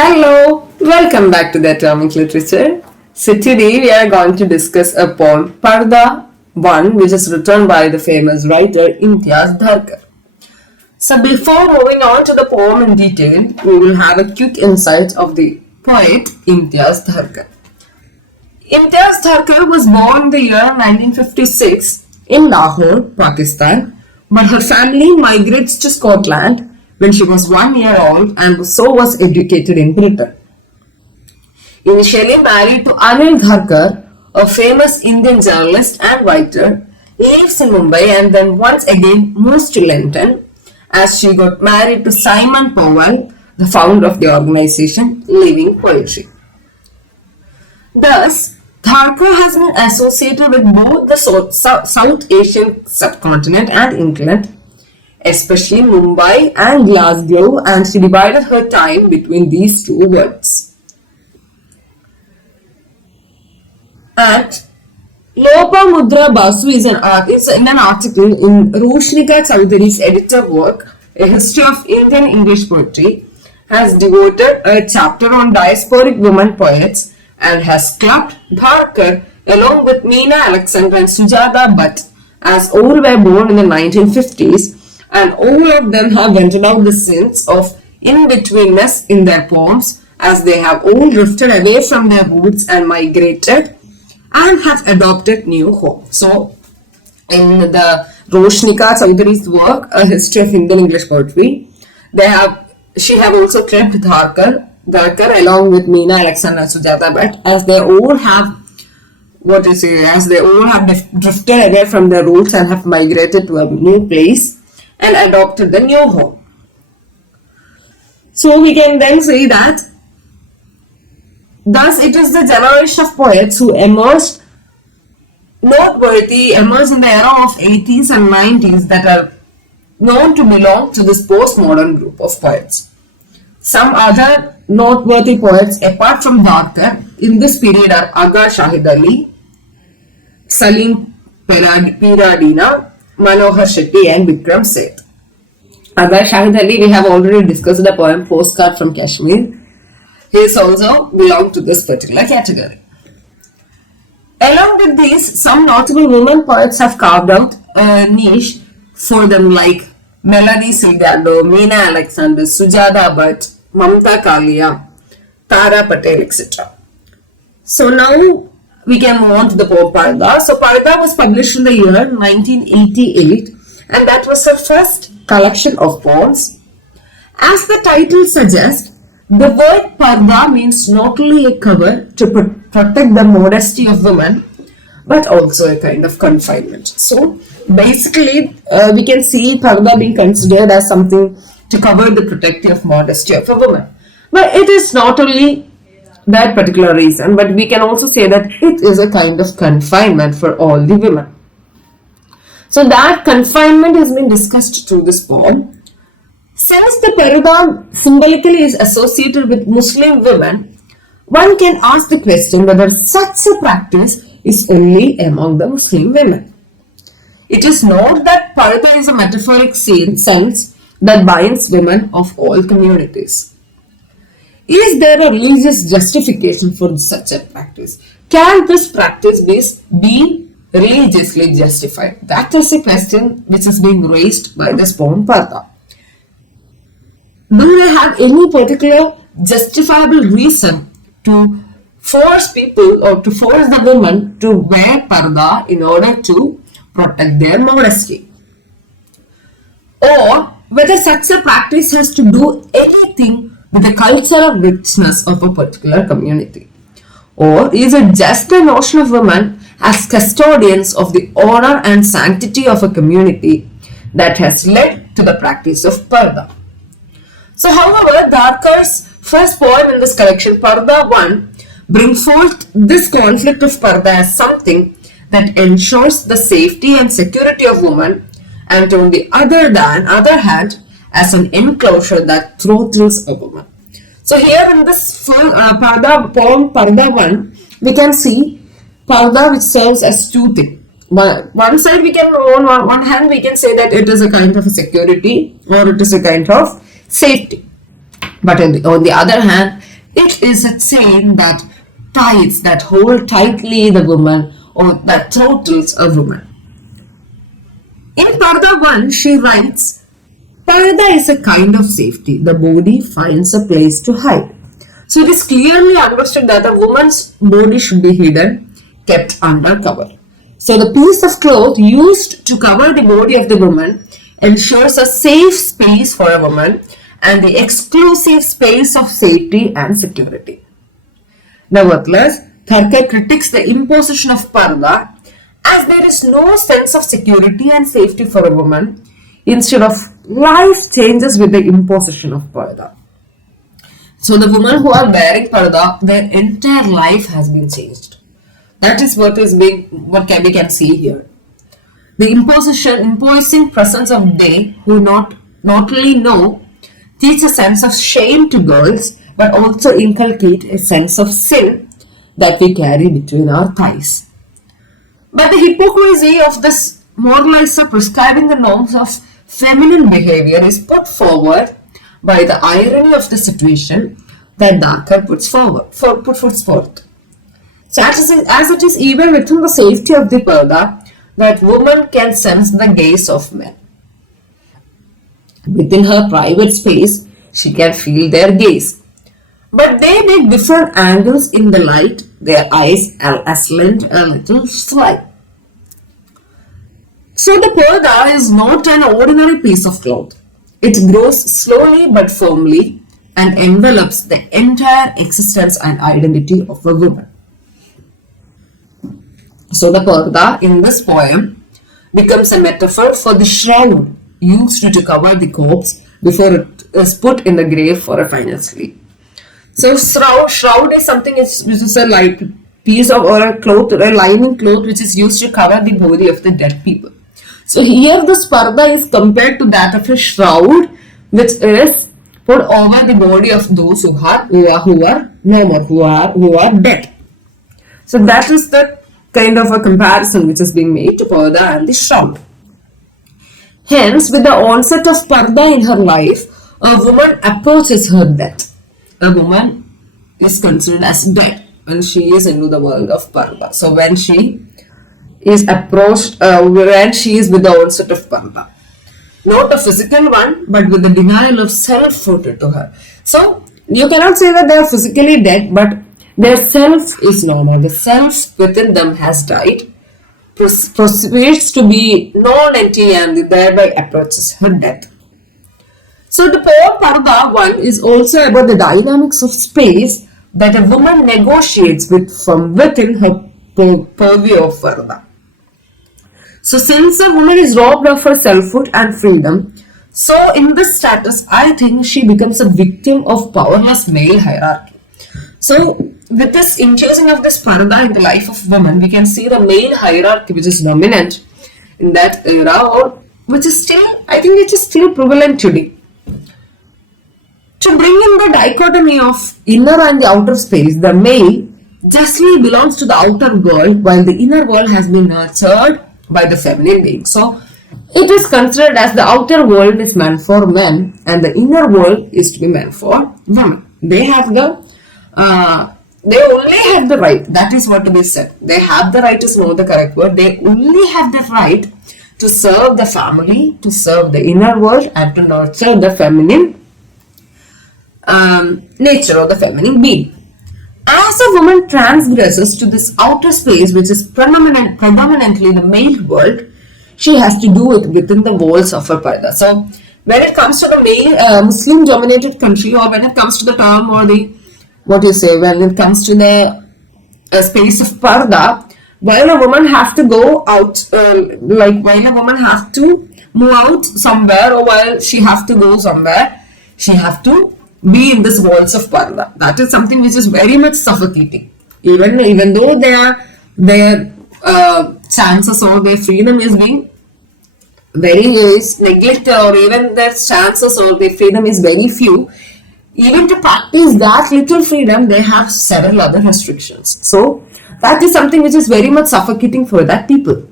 Hello, welcome back to the Atomic Literature. So today we are going to discuss a poem, Purdah 1, which is written by the famous writer Imtiaz Dharker. So before moving on to the poem in detail, we will have a quick insight of the poet Imtiaz Dharker. Imtiaz Dharker was born in the year 1956 in Lahore, Pakistan, but her family migrates to Scotland when she was 1 year old and so was educated in Britain. Initially married to Anil Dharker, a famous Indian journalist and writer, lives in Mumbai and then once again moves to London as she got married to Simon Powell, the founder of the organization Living Poetry. Thus, Dharker has been associated with both the South Asian subcontinent and England, especially Mumbai and Glasgow, and she divided her time between these two worlds. And Lopamudra Basu is in an article in Roshnika Chowdhury's editor work, A History of Indian English Poetry, has devoted a chapter on diasporic women poets and has clubbed Dharker along with Meena Alexander and Sujata Bhatt, as all were born in the 1950s, and all of them have vented out the sense of in-betweenness in their poems as they have all drifted away from their roots and migrated and have adopted new homes. So, in the Roshnika Chowdhury's work, A History of Indian English Poetry, she have also clipped Dharker along with Meena Alexander and Sujata Bhatt, as they all have drifted away from their roots and have migrated to a new place and adopted the new home. So we can then say that thus it is the generation of poets who emerged in the era of 80s and 90s that are known to belong to this postmodern group of poets. Some other noteworthy poets apart from Dharker in this period are Aga Shahid Ali, Salim Piradina, Manohar Shetty and Vikram Seth. Aga Shahid Ali, we have already discussed the poem Postcard from Kashmir. He is also belong to this particular category. Along with these, some notable women poets have carved out a niche for them, like Melody Silgado, Meena Alexander, Sujata Bhatt, Mamta Kalia, Tara Patel, etc. So now we can move on to the poem Purdah. So Purdah was published in the year 1988 and that was her first collection of poems. As the title suggests, the word Purdah means not only a cover to protect the modesty of women, but also a kind of confinement. So basically, we can see Purdah being considered as something to cover the protective modesty of a woman. But it is not only that particular reason, but we can also say that it is a kind of confinement for all the women. So that confinement has been discussed through this poem. Since the Purdah symbolically is associated with Muslim women, one can ask the question whether such a practice is only among the Muslim women. It is not that Purdah is a metaphoric sense that binds women of all communities. Is there a religious justification for such a practice? Can this practice be religiously justified? That is a question which is being raised by this poem Purdah. Do they have any particular justifiable reason to force people or to force the women to wear Purdah in order to protect their modesty? Or whether such a practice has to do anything with the cultural richness of a particular community? Or is it just the notion of women as custodians of the honor and sanctity of a community that has led to the practice of Purdah? So, however, Dharker's first poem in this collection, Purdah 1, brings forth this conflict of Purdah as something that ensures the safety and security of women, and on the other hand, as an enclosure that throttles a woman. So here in this full poem Purdah 1, we can see Purdah which serves as two things. One side on one hand we can say that it is a kind of a security or it is a kind of safety. But on the other hand, It is a chain that ties, that hold tightly the woman, or that throttles a woman. In Purdah 1, she writes, Purdah is a kind of safety. The body finds a place to hide. So it is clearly understood that a woman's body should be hidden, kept under cover. So the piece of cloth used to cover the body of the woman ensures a safe space for a woman and the exclusive space of safety and security. Nevertheless, Dharker critiques the imposition of Purdah as there is no sense of security and safety for a woman. Instead of life changes with the imposition of Purdah. So the women who are wearing Purdah, their entire life has been changed. That is what we can see here. The imposing presence of they who not only know, teach a sense of shame to girls, but also inculcate a sense of sin that we carry between our thighs. But the hypocrisy of this moralizer prescribing the norms of feminine behavior is put forward by the irony of the situation that Dharker puts forth. So as it is even within the safety of the Purdah that woman can sense the gaze of men. Within her private space, she can feel their gaze. But they make different angles in the light, their eyes are aslant a little sly. So the Purdah is not an ordinary piece of cloth. It grows slowly but firmly and envelops the entire existence and identity of a woman. So the Purdah in this poem becomes a metaphor for the shroud used to cover the corpse before it is put in the grave for a final sleep. So shroud is something which is a light piece of or a cloth or a lining cloth which is used to cover the body of the dead people. So here this Purdah is compared to that of a shroud which is put over the body of those who are no more, who are dead. So that is the kind of a comparison which is being made to Purdah and the shroud. Hence, with the onset of Purdah in her life, a woman approaches her death. A woman is considered as dead when she is into the world of Purdah. So when she is approached, when she is with the onset of Purdah. Not a physical one, but with the denial of self rooted to her. So you cannot say that they are physically dead, but their self is no more. The self within them has died, proceeds to be non-entity and thereby approaches her death. So the poem Purdah 1 is also about the dynamics of space that a woman negotiates with from within her purview of Purdah. So since a woman is robbed of her selfhood and freedom, so in this status, I think she becomes a victim of powerless male hierarchy. So with this infusing of this Purdah in the life of woman, we can see the male hierarchy which is dominant in that era, or which is still, I think it is still prevalent today. To bring in the dichotomy of inner and the outer space, the male justly belongs to the outer world while the inner world has been nurtured by the feminine being. So it is considered as the outer world is meant for men and the inner world is to be meant for women. They only have the right, that is what to be said. They have the right is not the correct word. They only have the right to serve the family, to serve the inner world and to nurture the feminine nature or the feminine being. As a woman transgresses to this outer space which is predominantly the male world, she has to do it within the walls of her Purdah. So when it comes to the male Muslim dominated country, or when it comes to the term or the when it comes to the space of Purdah, while a woman has to go out, while a woman has to move out somewhere, or while she has to go somewhere, she has to be in this walls of Purdah. That is something which is very much suffocating. Even though their chances or their freedom is being very neglected, or even their chances or their freedom is very few, even to practice that little freedom, they have several other restrictions. So that is something which is very much suffocating for that people.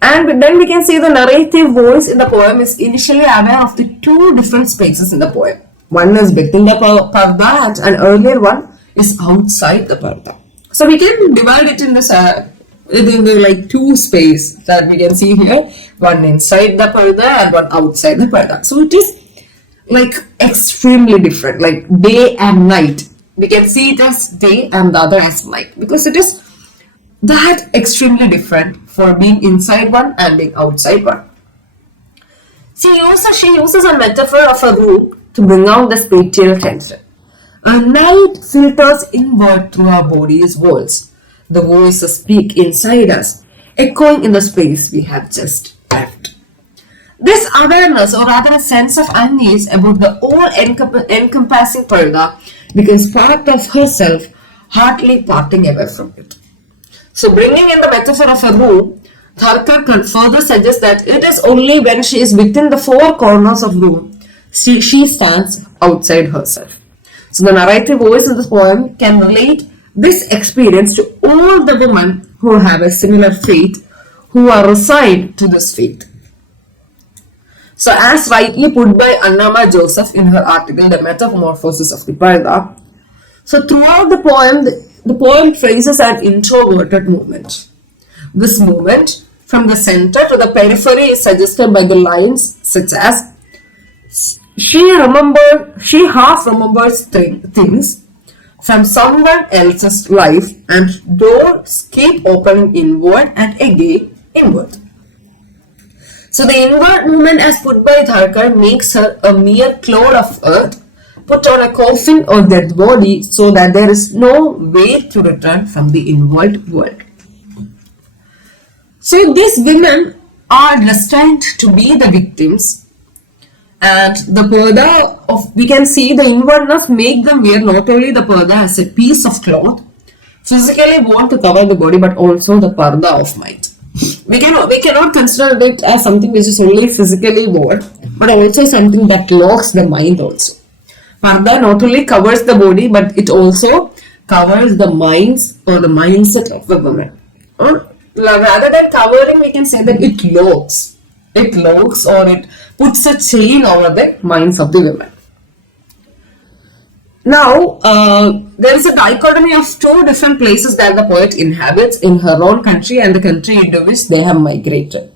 And then we can see the narrative voice in the poem is initially aware of the two different spaces in the poem. One is within the Purdah and an earlier one is outside the Purdah. So we can divide it in the like two space that we can see here. One inside the Purdah and one outside the Purdah. So it is like extremely different, like day and night. We can see it as day and the other as night because it is that extremely different for being inside one and being outside one. She uses a metaphor of a room to bring out the spatial tension. A night filters inward through our body's walls. The voices speak inside us, echoing in the space we have just left. This awareness, or rather a sense of unease about the all-encompassing Purdah, becomes part of herself, hardly parting away from it. So bringing in the metaphor of a room, Dharker further suggests that it is only when she is within the four corners of room she stands outside herself. So the narrative voice in this poem can relate this experience to all the women who have a similar fate, who are resigned to this fate. So as rightly put by Annama Joseph in her article, The Metamorphosis of the Purdah, so throughout the poem traces an introverted movement. This movement from the center to the periphery is suggested by the lines such as she half remembers things from someone else's life and doors keep opening inward and again inward. So the inward movement as put by Dharker makes her a mere clod of earth put on a coffin or dead body so that there is no way to return from the inward world. So these women are destined to be the victims, and the Purdah we can see the inwardness make them wear not only the Purdah as a piece of cloth, physically worn to cover the body, but also the Purdah of might. We cannot consider it as something which is only physically worn, but also something that locks the mind also. Purdah not only covers the body, but it also covers the minds or the mindset of the woman. Rather than covering, we can say that it locks. It locks or it puts a chain over the minds of the women. Now, there is a dichotomy of two different places that the poet inhabits in her own country and the country into which they have migrated.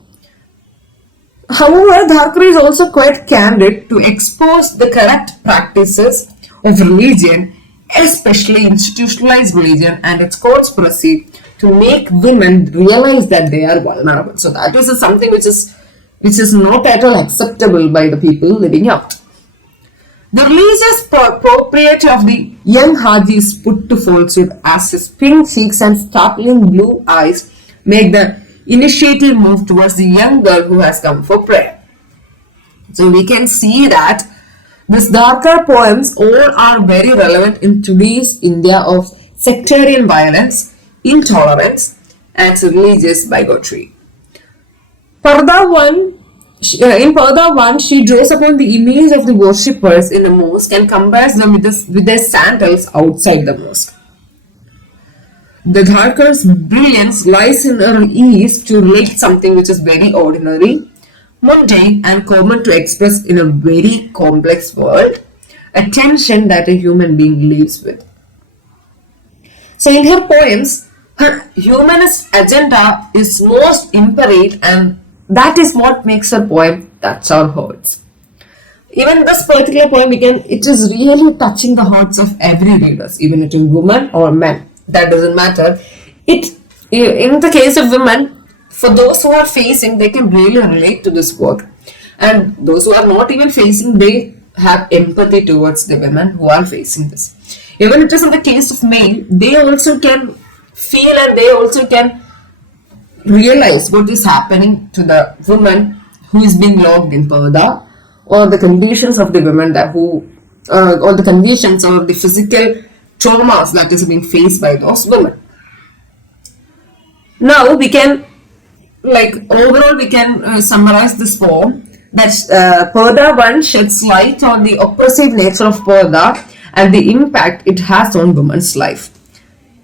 However, Dharker is also quite candid to expose the corrupt practices of religion, especially institutionalized religion and its conspiracy to make women realize that they are vulnerable. So that is something which is not at all acceptable by the people living out. The religious propriety of the young Haji is put to falsehood as his pink cheeks and startling blue eyes make the initiative move towards the young girl who has come for prayer. So we can see that these Dharker poems all are very relevant in today's India of sectarian violence, intolerance, and religious bigotry. In Purdah 1, she draws upon the image of the worshippers in the mosque and compares them with their sandals outside the mosque. The Dharker's brilliance lies in her ease to relate something which is very ordinary, mundane, and common to express in a very complex world, a tension that a human being lives with. So in her poems, her humanist agenda is most imperate, and that is what makes her poem touch our hearts. Even this particular poem, it is really touching the hearts of every reader, even it is women or men. That doesn't matter. In the case of women, for those who are facing, they can really relate to this work. And those who are not even facing, they have empathy towards the women who are facing this. Even it is in the case of male, they also can feel and they also can realize what is happening to the woman who is being locked in Purdah, or the conditions of the women or the conditions or the physical traumas that is being faced by those women. Now we can, summarize this poem that Purdah 1 sheds light on the oppressive nature of Purdah and the impact it has on women's life.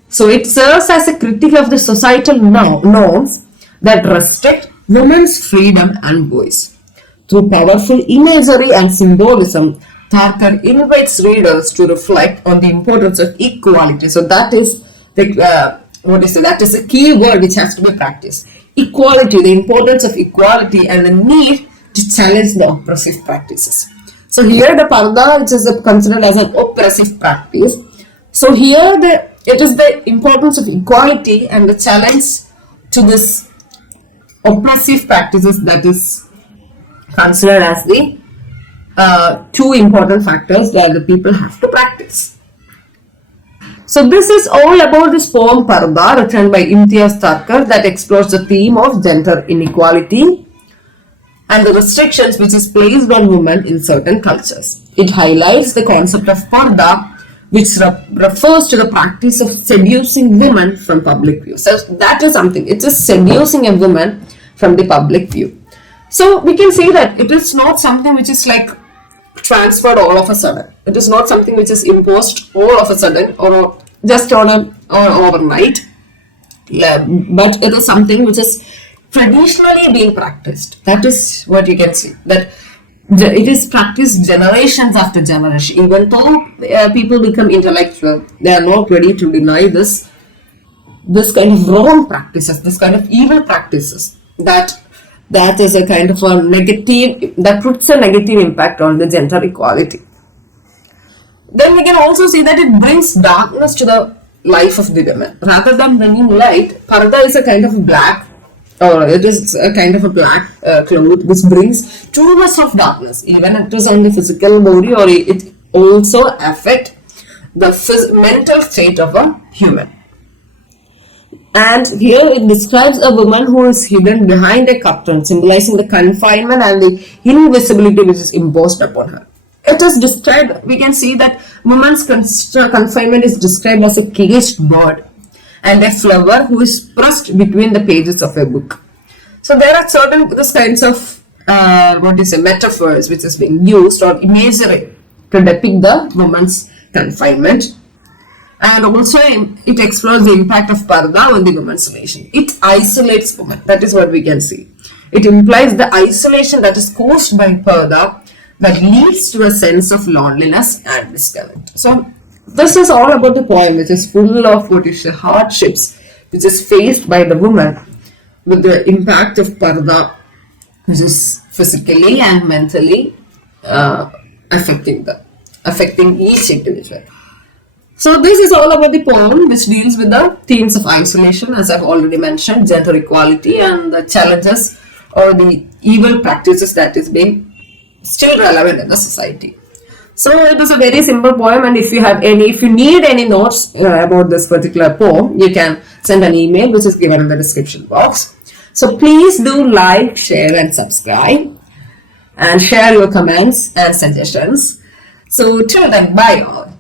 So it serves as a critique of the societal norms that restrict women's freedom and voice. Through powerful imagery and symbolism, Dharker invites readers to reflect on the importance of equality. So that is that is a key word which has to be practiced. Equality, the importance of equality and the need to challenge the oppressive practices. So here the Purdah, which is considered as an oppressive practice. So here it is the importance of equality and the challenge to this oppressive practices that is considered as the two important factors that the people have to practice. So this is all about this poem Purdah, written by Imtiaz Dharker, that explores the theme of gender inequality and the restrictions which is placed on women in certain cultures. It highlights the concept of Purdah, which refers to the practice of seducing women from public view. So that is something, it is seducing a woman from the public view. So we can say that it is not something which is like transferred all of a sudden. It is not something which is imposed all of a sudden or just on overnight, but it is something which is traditionally being practiced. That is what you can see, that it is practiced generations after generation. Even though people become intellectual, they are not ready to deny this kind of wrong practices, this kind of evil practices. That is a kind of a negative, that puts a negative impact on the gender equality. Then we can also see that it brings darkness to the life of the women. Rather than bringing light, Purdah is a kind of black, or it is a kind of a black cloth which brings too much of darkness. Even it is on the physical body, or it also affects the mental state of a human. And here it describes a woman who is hidden behind a curtain, symbolizing the confinement and the invisibility which is imposed upon her. It is described, we can see that woman's confinement is described as a caged bird and a flower who is pressed between the pages of a book. So there are certain kinds of metaphors which is being used, or imagery, to depict the woman's confinement. And also it explores the impact of Purdah on the woman's relation. It isolates women. That is what we can see. It implies the isolation that is caused by Purdah that leads to a sense of loneliness and disconnect. So this is all about the poem, which is full of hardships which is faced by the woman with the impact of Purdah, which is physically and mentally affecting each individual. So this is all about the poem, which deals with the themes of isolation, as I've already mentioned, gender equality, and the challenges or the evil practices that is being still relevant in the society. So it is a very simple poem, and if you need any notes about this particular poem, you can send an email which is given in the description box. So please do like, share and subscribe, and share your comments and suggestions. So till then, bye all.